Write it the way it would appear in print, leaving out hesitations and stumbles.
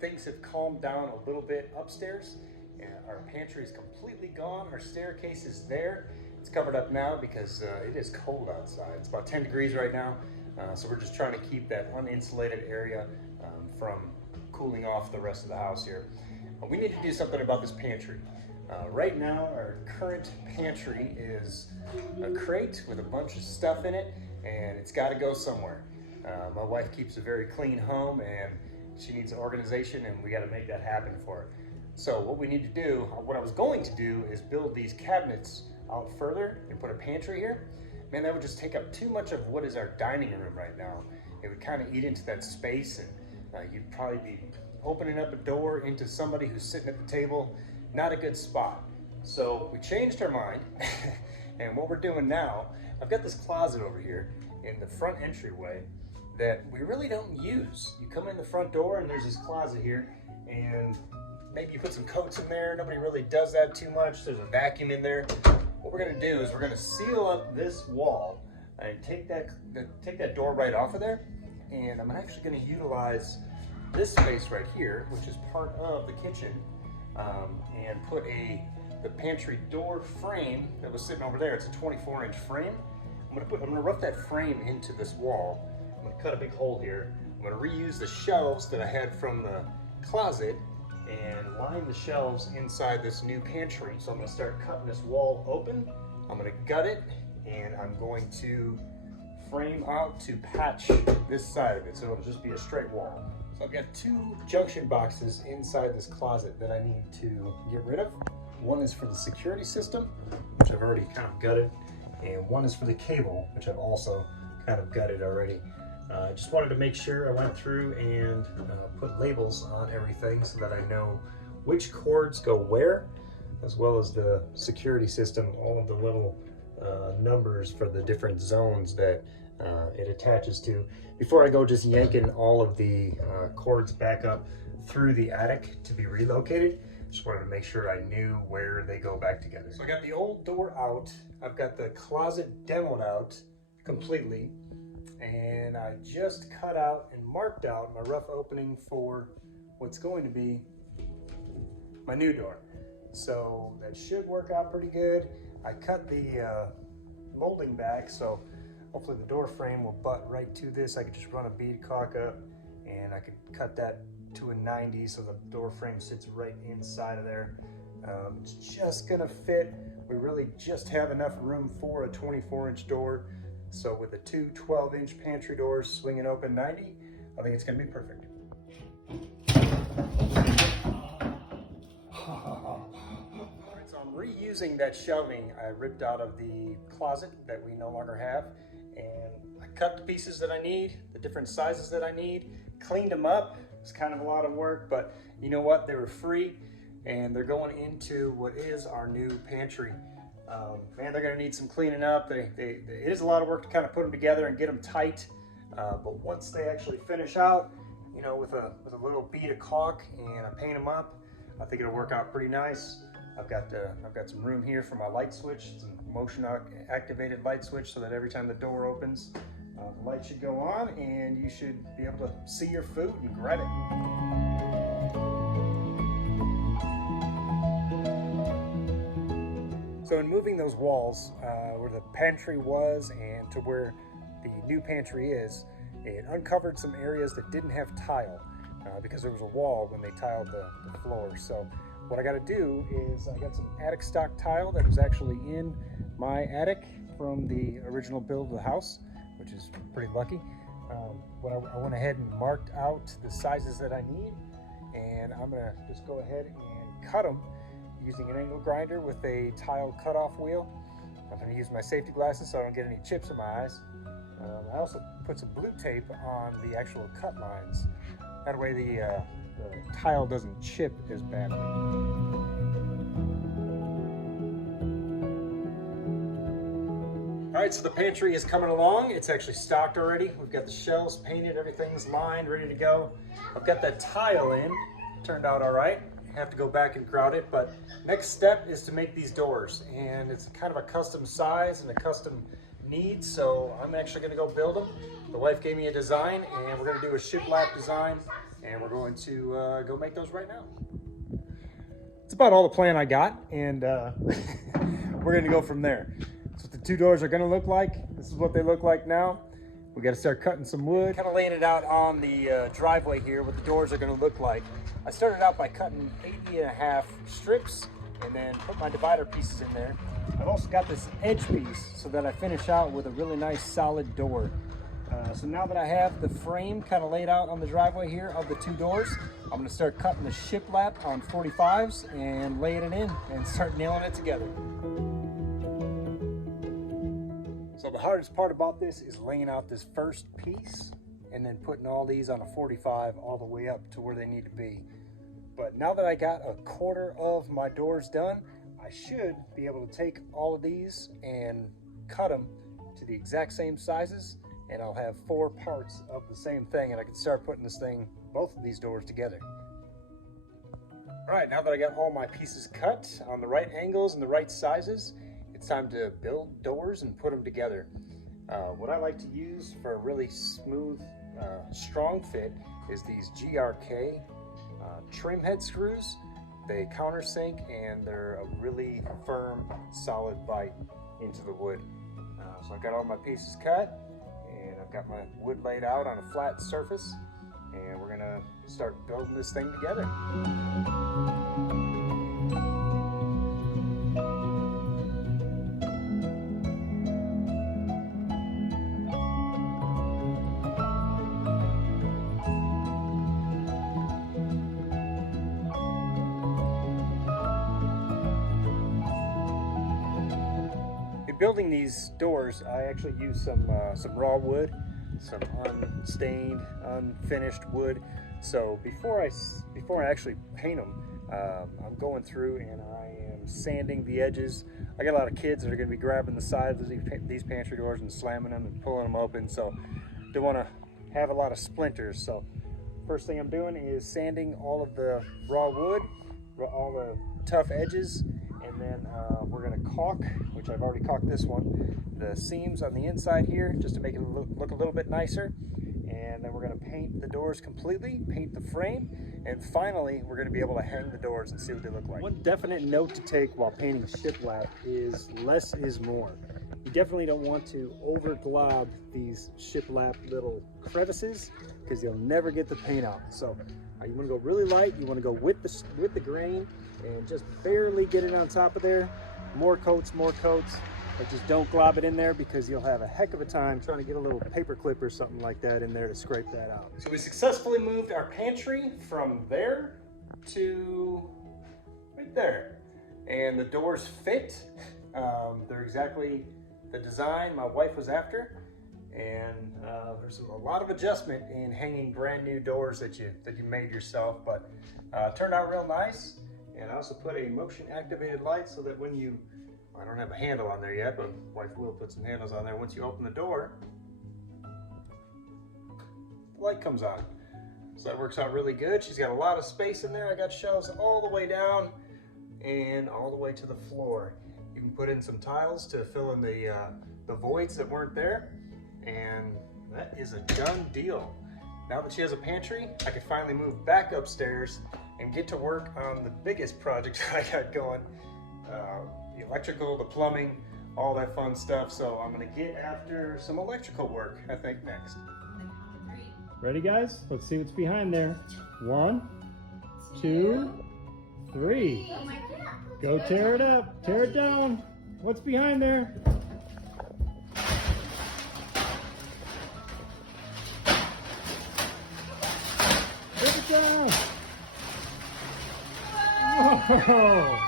things have calmed down a little bit upstairs. And our pantry is completely gone. Our staircase is there. It's covered up now because it is cold outside. It's about 10 degrees right now. So we're just trying to keep that uninsulated area from cooling off the rest of the house here. We need to do something about this pantry. Right now, our current pantry is a crate with a bunch of stuff in it, and it's got to go somewhere. My wife keeps a very clean home, and she needs organization, and we got to make that happen for her. So what we need to do, what I was going to do, is build these cabinets out further and put a pantry here. Man, that would just take up too much of what is our dining room right now. It would kind of eat into that space, and you'd probably be opening up a door into somebody who's sitting at the table. Not a good spot. So we changed our mind, and what we're doing now, I've got this closet over here in the front entryway that we really don't use. You come in the front door and there's this closet here, and maybe you put some coats in there. Nobody really does that too much. There's a vacuum in there. What we're gonna do is we're gonna seal up this wall and take that door right off of there, and I'm actually gonna utilize this space right here, which is part of the kitchen, and put the pantry door frame that was sitting over there. It's a 24-inch frame. I'm gonna rough that frame into this wall. I'm gonna cut a big hole here. I'm gonna reuse the shelves that I had from the closet and line the shelves inside this new pantry. So I'm gonna start cutting this wall open. I'm gonna gut it, and I'm going to frame out to patch this side of it, so it'll just be a straight wall. So I've got two junction boxes inside this closet that I need to get rid of. One is for the security system, which I've already kind of gutted, and one is for the cable, which I've also kind of gutted already. I just wanted to make sure I went through and put labels on everything so that I know which cords go where, as well as the security system, all of the little numbers for the different zones that it attaches to, before I go just yanking all of the cords back up through the attic to be relocated. Just wanted to make sure I knew where they go back together. So I got the old door out. I've got the closet demoed out completely, and I just cut out and marked out my rough opening for what's going to be my new door. So that should work out pretty good. I cut the molding back, so hopefully the door frame will butt right to this. I could just run a bead caulk up, and I could cut that to a 90 so the door frame sits right inside of there. It's just gonna fit. We really just have enough room for a 24-inch door. So with the two 12-inch pantry doors swinging open 90, I think it's gonna be perfect. All right, so I'm reusing that shelving I ripped out of the closet that we no longer have, and I cut the pieces that I need, the different sizes that I need, cleaned them up. It's kind of a lot of work, but you know what? They were free, and they're going into what is our new pantry. Man, they're gonna need some cleaning up. It is a lot of work to kind of put them together and get them tight, but once they actually finish out, you know, with a little bead of caulk and I paint them up, I think it'll work out pretty nice. I've got some room here for my light switch, some motion activated light switch, so that every time the door opens, the light should go on and you should be able to see your food and grab it. So in moving those walls where the pantry was and to where the new pantry is, it uncovered some areas that didn't have tile because there was a wall when they tiled the floor. So what I got to do is I got some attic stock tile that was actually in my attic from the original build of the house, which is pretty lucky. I went ahead and marked out the sizes that I need, and I'm gonna just go ahead and cut them using an angle grinder with a tile cutoff wheel. I'm gonna use my safety glasses so I don't get any chips in my eyes. I also put some blue tape on the actual cut lines. That way the tile doesn't chip as badly. All right, so the pantry is coming along. It's actually stocked already. We've got the shelves painted, everything's lined, ready to go. I've got that tile in, turned out all right. Have to go back and grout it, but next step is to make these doors, and it's kind of a custom size and a custom need, so I'm actually gonna go build them. The wife gave me a design, and we're gonna do a shiplap design and we're going to go make those right now. It's about all the plan I got, and we're gonna go from there. That's what the two doors are gonna look like. This is what they look like now. We got to start cutting some wood. Kind of laying it out on the driveway here, what the doors are going to look like. I started out by cutting 80.5 strips and then put my divider pieces in there. I've also got this edge piece so that I finish out with a really nice solid door. So now that I have the frame kind of laid out on the driveway here of the two doors, I'm going to start cutting the shiplap on 45s and laying it in and start nailing it together. So the hardest part about this is laying out this first piece and then putting all these on a 45 all the way up to where they need to be. But now that I got a quarter of my doors done, I should be able to take all of these and cut them to the exact same sizes, and I'll have 4 parts of the same thing, and I can start putting this thing, both of these doors together. All right, now that I got all my pieces cut on the right angles and the right sizes, it's time to build doors and put them together. What I like to use for a really smooth, strong fit is these GRK trim head screws. They countersink and they're a really firm, solid bite into the wood. So I've got all my pieces cut and I've got my wood laid out on a flat surface, and we're gonna start building this thing together. Building these doors, I actually use some raw wood, some unstained, unfinished wood. So before I actually paint them, I'm going through and I am sanding the edges. I got a lot of kids that are going to be grabbing the sides of these pantry doors and slamming them and pulling them open. So don't want to have a lot of splinters. So first thing I'm doing is sanding all of the raw wood, all the tough edges. And then we're going to caulk, which I've already caulked this one, the seams on the inside here just to make it look a little bit nicer. And then we're going to paint the doors completely, paint the frame, and finally we're going to be able to hang the doors and see what they look like. One definite note to take while painting shiplap is less is more. You definitely don't want to over glob these shiplap little crevices because you'll never get the paint out. So you want to go really light, you want to go with the grain, and just barely get it on top of there. More coats, but just don't glob it in there because you'll have a heck of a time trying to get a little paper clip or something like that in there to scrape that out. So we successfully moved our pantry from there to right there. And the doors fit. They're exactly the design my wife was after. And there's a lot of adjustment in hanging brand new doors that you made yourself, but turned out real nice. And I also put a motion activated light so that when you, I don't have a handle on there yet, but wife will put some handles on there. Once you open the door, the light comes on. So that works out really good. She's got a lot of space in there. I got shelves all the way down and all the way to the floor. You can put in some tiles to fill in the voids that weren't there. And that is a done deal. Now that she has a pantry, I can finally move back upstairs and get to work on the biggest project I got going. The electrical, the plumbing, all that fun stuff. So I'm gonna get after some electrical work, I think, next. Ready, guys? Let's see what's behind there. 1, 2, 3. Go tear it up, tear it down. What's behind there? Rip it down. Oh.